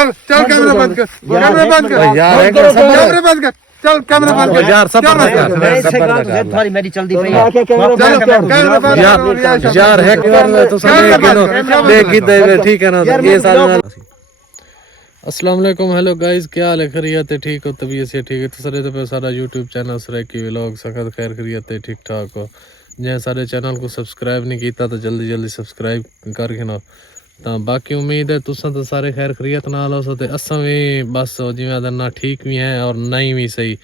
चल कैमरा बंद कर, कैमरा बंद कर यार कैमरा बंद कर, चल कैमरा बंद कर यार सब थोड़ी मेरी चलती पई यार है तो देखी ठीक है ना ये सारे। अस्सलाम वालेकुम, हेलो गाइस, क्या हाल है? खैरियत है? ठीक हो? तबीयत से ठीक है? तो सरे तो सारा यूट्यूब चैनल सरे की व्लॉग सखत खैर खैरियत है, ठीक ठाक हो? जे सारे चैनल को सब्सक्राइब नहीं किया तो जल्दी जल्दी सब्सक्राइब करके ना। तो बाकी उम्मीद है तुसा तो सारे खैर खैरियत नाल हो ते असा भी बस जिवें ना ठीक भी है और नहीं भी सही।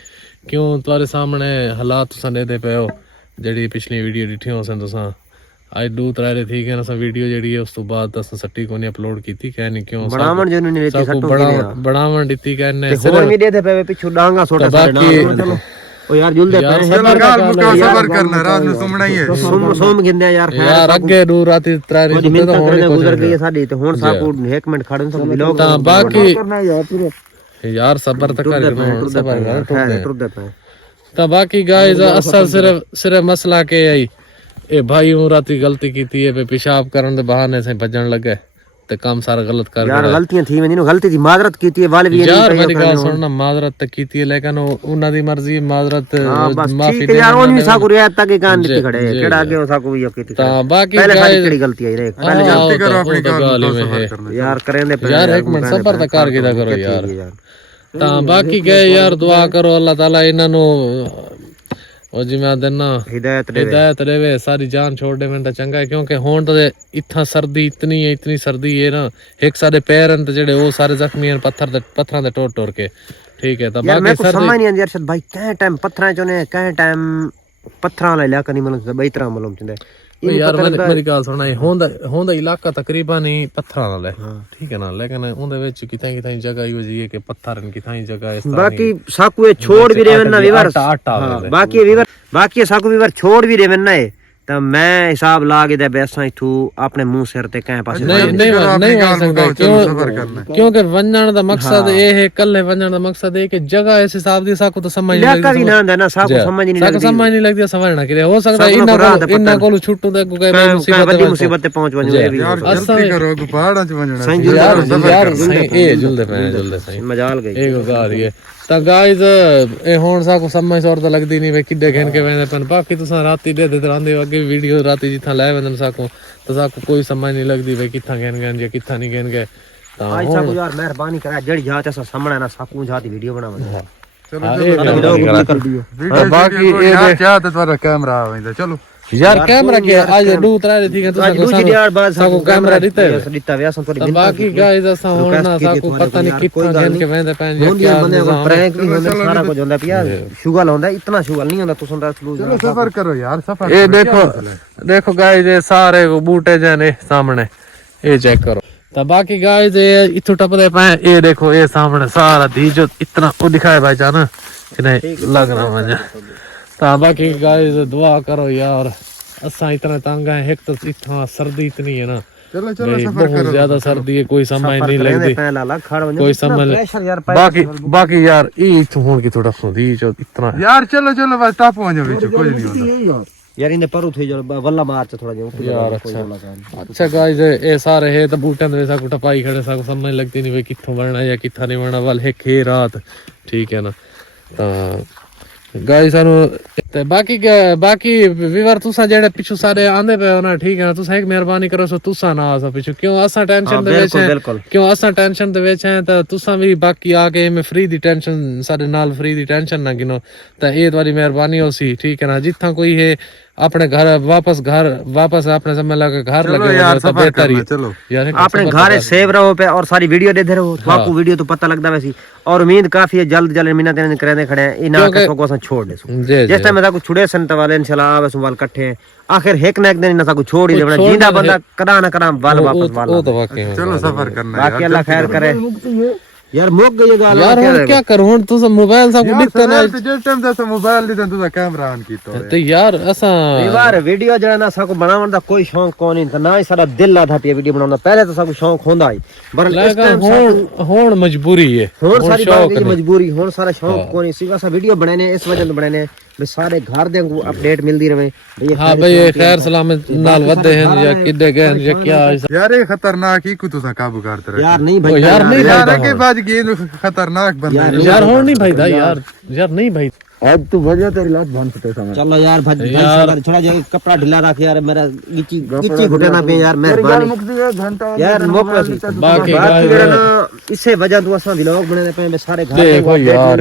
क्यों तुम्हारे सामने हालात तुसा दे पे हो जेडी पिछली वीडियो डिठी हो सन तुसा आज दो त्रै ठीक है ना वीडियो जेडी है उस तो बाद अस सट्टी को नहीं अपलोड कीती कह नहीं क्यों बनावण जो नहीं लेती सट्टो बनावण दित्ती कहने सिर्फ भी देते पे पिछु डांगा छोटा सा बाकी ओ यार जुलदे पे सबर करना रात में सुमना ही है सोम गिंदे यार अगे दो राती त्रै दिन तो होने गुजर गई साडी ते हुन साकू 1 मिनट खड़न सब व्लॉग ता बाकी यार सबर तक कर सबर कर ता बाकी गाइस असल सिर्फ मसला के आई ए भाई हूं राती गलती कीती है पेशाब करन दे बहाने से भजन लगे ते काम सारा गलत कर यार गलतियां थी मैंने गलती थी माजरत कीती है वाले भी यार मेरी बात सुनना माजरत तक कीती है लेकिन उन्हां दी मर्जी माजरत माफी दे यार ओन भी साकू रियायत तक कान दित्ती खड़े केड़ा आगे साकू भी कीती ता बाकी पहले सारी केड़ी गलती आई रे पहले गलती करो अपनी गाल में यार करें दे यार एक मिनट सबर तक कर कीदा करो यार ता बाकी गए यार दुआ करो अल्लाह ताला इन्हां नु और जी मैं देना हिदायत देवे सारी जान छोड़ दे मैं चंगा है क्योंकि हुन तो इतना सर्दी इतनी सर्दी है ना एक सारे पैर हैं जेडे वो सारे जख्मी हैं पत्थरां दे टोट के ठीक है। तो बाकी मैं को समझ नहीं आंदी अरशद भाई कह टाइम पत्थरां चोने कह टाइम पत्थरां ला इलाका नहीं मतलब बई तरह मालूम चंदे यार मेरी गल सुना होंदा इलाका तकरीबन ही पत्थरां नाल है ठीक है ना लेकिन उंदे विच किताई जगह ही होजी है कि पत्थर न किताई जगह इस बाकी साकू छोड़ भी रेवन ना विवर बाकी साकू विवर छोड़ भी रेवन ना तो मैं हिसाब ला के दे बैसा इथू अपने मुंह सिर ते कहीं पासे नहीं हो सकता क्योंकि वंजन दा मकसद ये है कल्ले वंजन दा मकसद है कि जगह इस हिसाब दी साकू तो समझ नहीं लगदी ना आंदा ना साकू समझ नहीं लगदी समझना कि हो सकता है इन्ना कोल छुट्टू दे कोई मुसीबत ते पहुंच वने ये भी यार जल्दी करो पहाड़ां च वंजना यार ए जुलदे सही मजाल गई एक गाल ये ता गाइस ए हुन साकू समझ और तो लगदी नहीं वे किड्डे खेन के वेंदे पन बाकी तुसा राती दे रांदे अगे वीडियो राती जिथा ले वेंदन साकू तो साकू कोई समझ नहीं लगदी वे किथा खेन गए या किथा नहीं खेन गए ता आज साकू यार मेहरबानी करा जड़ी जात ऐसा सामने ना साकू जाती वीडियो बनावे चलो बाकी ये क्या तो तुम्हारा कैमरा आवेंदा चलो यार कैमरा के आज दो तरह थी तो साकू कैमरा दिता व्यास थोड़ी बाकी गाइस असा होना साकू पता नहीं कितना गन के वेंदे पैन क्या बंदे को प्रैंक नहीं होंदा सारा कुछ होंदा पिया शुगल होंदा इतना शुगल नहीं होंदा तुम दा चलो सफर करो यार सफर ये देखो गाइस ये सारे बूटे जने सामने ये चेक करो तो बाकी गाइस ये इथु टपदे पे ये देखो ये सामने सारा दी जो इतना वो दिखाए भाई जान कि नहीं लग रहा मजा। तो बाकी गाइस दुआ करो यार असा इतना तंग है एक तो इतना सर्दी इतनी है ना चलो सफर बहुत ज्यादा सर्दी है कोई समझ नहीं लगती कोई समझ बाकी यार इथु होन की थोड़ा सुधी जो इतना यार चलो बस टाप हो जाओ बीच कुछ नहीं होता यार इने परू थे जो वल्ला मार च थोड़ा जो यार अच्छा गाइस ये सारे है तो बूटे दे सा टपाई खड़े सा समझ लगती नहीं वे किथों बनना या किथा नहीं बनना वाल है खे रात ठीक है ना। तो गाइस सानू ते बाकी विवर तुसा जेड़े पिछु सारे आंदे पे हो ना ठीक है ना तुसा एक मेहरबानी करो सो तुसा ना आसा पिछु क्यों असा टेंशन दे विच है क्यों असा टेंशन दे विच है तो तुसा भी बाकी आके में फ्री दी टेंशन सारे नाल फ्री दी टेंशन ना गिनो तो ये तुम्हारी मेहरबानी होसी ठीक है ना जिथा कोई है अपने घर वापस अपने समय लगे घर लगे यार सफर करना चलो यार अपने घर सेव रहो पे और सारी वीडियो दे रहो आपको वीडियो तो पता लगदा वैसी और उम्मीद काफी है जल्द मिन्नत करने खड़े हैं इना के को सन छोड़ दे जिस टाइम को छुड़े सन तो वाले इंशाल्लाह आवे सुवाल इकट्ठे आखिर एक ना एक दिन इना को छोड़ ही देना जिंदा बंदा कदा ना कदा वाल वापस चलो सफर करना बाकी अल्लाह खैर करे यार मुक गई गाल यार क्या करूं हुन तुसा मोबाइल सा दिखता ना जिस टाइम दा मोबाइल दिता तुसा कैमरा ऑन कीतो तो यार असा यार वीडियो जड़ा ना साको बनावन दा कोई शौक कोनी त ना ही सारा दिल आधा पे वीडियो बनाउंदा पहले तो साको शौक होंदा ही पर इस टाइम हुन मजबूरी है हुन सारी बात की मजबूरी हुन सारा शौक कोनी सिवा सा वीडियो बनाने इस वजह से बनाने भी सारे घर दे को अपडेट मिलदी रहे भई हां भाई ये खैर सलामत नाल वदे हैं या किदे गए हैं या क्या यार ये खतरनाक ही को तुसा काबू करते रहे यार नहीं भाई यार नहीं यार के बाद गेंद खतरनाक बंदे यार हो नहीं भाई दा यार नहीं भाई अब तू वजह तेरी लात बंद सकते समझ। चलो यार भाई थोड़ा जा कपड़ा ढीला रख यार मेरा गिच्ची घुटे ना पे यार मेहरबानी यार मौका बाकी ना इससे वजह तू असा व्लॉग बनाने पे सारे घर देखो यार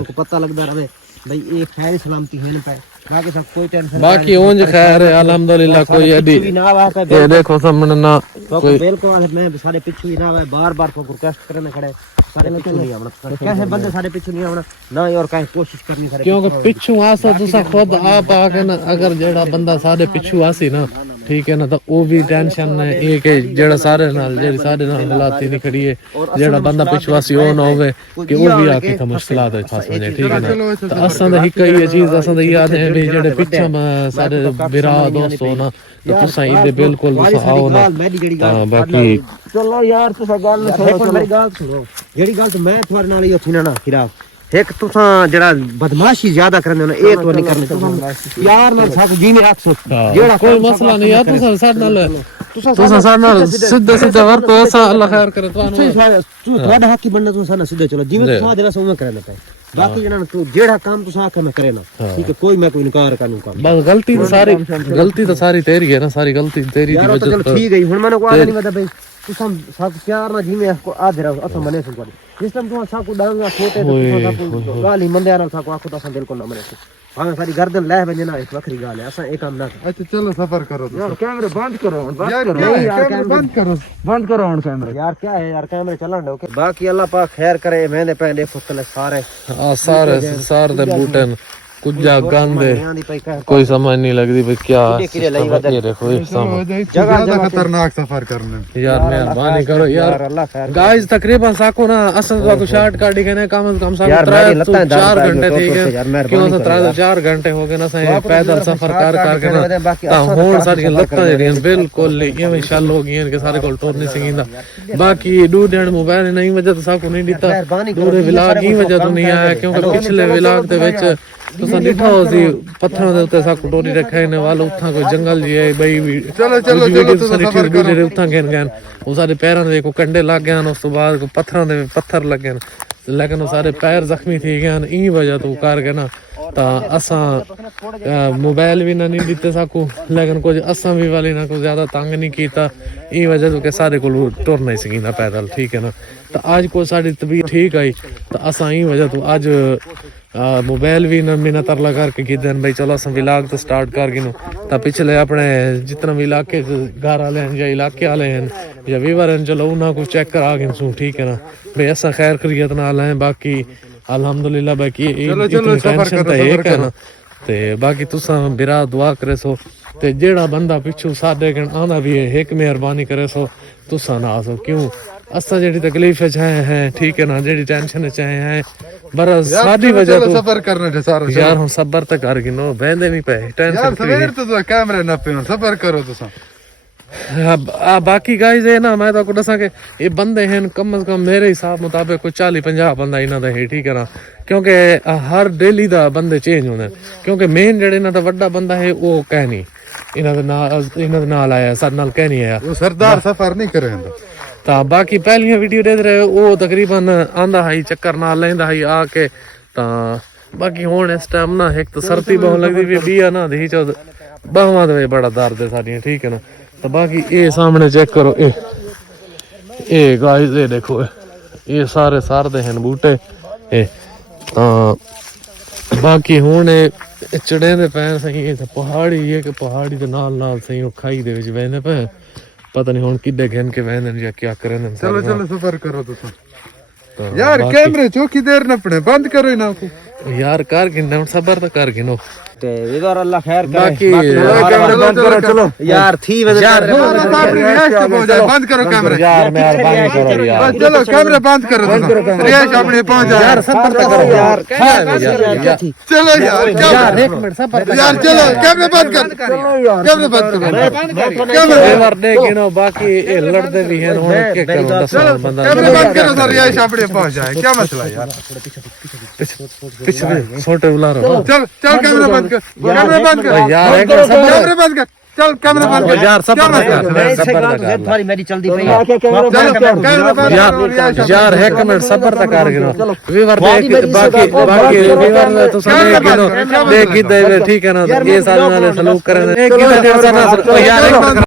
को पता लगदा रहे भाई ये खैर सलामती है पे बाकी सब कोई टेंशन बाकी ओंज खैर है अल्हम्दुलिल्लाह कोई अभी ये देखो सामने ना कोई बिल्कुल मैं सारे पीछे ही ना आवे बार-बार को रिक्वेस्ट करने खड़े सारे लोग नहीं आवना कैसे बंदे सारे पीछे नहीं आवना ना और कहीं कोशिश करनी सारे क्योंकि पिछू आसा तुसा खुद आप आके ना अगर जेड़ा बंदा सारे पिछू आसी ना ठीक है ना तो वो भी टेंशन है एक है जेड़ा सारे नाल जेड़ी सारे नाल हालात नहीं खड़ी है जेड़ा बंदा पिछू आसी ओ ना होवे कि वो भी आके तो मुश्किलात है फस जाए ठीक है ना तो असा दा हिक ही चीज असा दा याद है भी जेड़े पिछा सारे बिरा दोस्त हो ना तो तुसा इदे बिल्कुल तुसा आओ ना बाकी चलो यार तुसा गल सुनो मेरी गल सुनो जेड़ी गल तो मैं तुम्हारे नाल ही थी ना खिलाफ एक तुसा जड़ा बदमाशी ज्यादा करने ना ए तो नहीं करने यार ना साथ जी में रख जेड़ा कोई मसला नहीं यार तुसा साथ नाल सीधा वर तो ऐसा अल्लाह खैर करे तू थोड़ा हक की बनना तू साना सीधे चलो जिਵੇਂ तुसा देना सो मैं करना पे बाकी जना तू जेड़ा काम तुसा आके मैं करे ना ठीक है कोई मैं कोई इनकार करनू काम बस गलती तो सारी तेरी है ना सारी गलती तेरी दी वजह चलो ठीक है हुन मैंने को आगे नहीं बता भाई तुसा सब प्यार ना जी में को आधे रहो असा मने से जिस टाइम तुसा साकू डांगा छोटे तो तुसा साकू गाली मंदे ना साकू आखो तो असा बिल्कुल ना मने से हां सारी गर्दन ले बने ना एक वखरी गाल है असा एक काम ना अच्छा चलो सफर करो यार कैमरे बंद करो यार कैमरे बंद करो ऑन कैमरे यार क्या है यार कैमरे चलन दो बाकी अल्लाह पाक खैर करे मैंने पहले फुकले सारे सारे दे बूटन कुछ गंदे कोई समझ नहीं लगती भाई क्या ये देखो ये ज्यादा खतरनाक सफर करने यार मेहरबानी करो यार गाइस तकरीबन साको ना असल को शॉर्ट काटी गए कम से कम साको 4 घंटे ठीक है क्यों से 4 घंटे हो गए ना सही पैदल सफर कर के ना ता होण सारी लत्ता जेडी बिल्कुल ये शाल हो गई के सारे कोल टोर नहीं सिंदा बाकी दूध एंड मोबाइल नहीं वजह तो साको नहीं दिता दूरे व्लॉग की वजह तो नहीं आया क्योंकि पिछले व्लॉग दे विच तुसा दिखा हो सी पत्थरों दे उत्ते सा कटोरी रखे ने वाल उठा कोई जंगल जी है भाई चलो तुसा वीडियो उठा गन गन वो सारे पैरों दे को कंडे लग गए उस तो बाद को पत्थरों दे पत्थर लग गए लेकिन वो सारे पैर जख्मी थी गए ई वजह तो कर के ना ता असा मोबाइल भी ना नहीं दिते साकू लेकिन कुछ असा भी वाले ना को ज्यादा तंग नहीं कीता ई वजह तो के सारे को टुर नहीं सकीना पैदल ठीक है ना तो आज को साडी तबीयत ठीक आई तो असा ई वजह तो आज मोबाइल भी ना मिना तरला करके गिदन भाई चलो असं व्लॉग तो स्टार्ट कर गिनो ता पिछले अपने जितना भी इलाके घर वाले हैं या इलाके वाले हैं या व्यूवर हैं चलो उन्हें को चेक करा गिन सू ठीक है ना भाई ऐसा खैर खैरियत नाल है बाकी अल्हम्दुलिल्लाह बाकी टेंशन तो एक है ना ते बाकी तुसा बिरा दुआ करे सो ते जेड़ा बंदा पिछू साडे कन आंदा भी है एक मेहरबानी करे सो तुसा ना आसो क्यों असा जेडी तकलीफ है ठीक है ना जेडी टेंशन चाहे है बरस साडी वजह तो सफर करने दे सारा यार हम सबर तक कर गिनो बेंदे नहीं पे टेंशन यार सवेर तो कैमरे ना पे सफर करो तुसा बाकी गाइस है ना मैं तो दसा के ये बंदे हैं कम से कम मेरे हिसाब मुताबिक कोई 40-50 बंदा इना दा है ठीक है ना क्योंकि हर डेली दा बंदे चेंज होंदे क्योंकि मेन जेड़े ना दा बड़ा बंदा है वो कह नहीं इना दे नाल आया साड नाल कह नहीं आया वो सरदार सफर नहीं करेंदा ता बाकी पहलियां वीडियो देख रहे वो तकरीबन आंदा है चक्कर नाल लेंदा है आके ता बाकी हुन इस टाइम ना एक तो सर्दी बहुत लगदी भी बिया ना दी चो बाहवां दे बड़ा दर्द है साडियां ठीक है ना तो बाकी ये सामने चेक करो ए गाइस ये देखो ये सारे सारदे हैं बूटे ए बाकी हुन चढ़े दे पैन सही पहाड़ी है कि पहाड़ी दे नाल सही खाई दे विच वहने पे पता नहीं हुन किदे घेन के वहने या क्या करन चलो सफर करो तुसा यार कैमरे चौकी देर न पड़े बंद करो इना को यार कर गिनो सबर तो कर गिनो ते विदार अल्लाह खैर करे बाकी कैमरा बंद करो चलो यार थी यार बंद करो कैमरा यार मेहरबानी करो यार चलो कैमरा बंद करो रियाज अपने पहुंच जा यार सबर तो करो यार चलो यार एक मिनट सबर यार चलो कैमरा बंद कर कैमरा बंद करो कैमरा मरने गिनो बाकी ये लड़ते भी हैं हुन के करो 10 बंदा कैमरा बंद करो सर रियाज अपने पहुंच जाए क्या मसला यार पीछे छोटे बुला रहा हूँ चल चल कैमरा बंद कर, कैमरा बंद कर यार कैमरा बंद कर, चल कैमरा बंद कर यार सब तुम्हारी मेरी चलती पई यार है कमेंट सबर तक कर गिनो वीवर बाकी बाकी वीवर तो सब गिनो देख दे ठीक है ना ये सारे वाले सलूक करें एक गिनो यार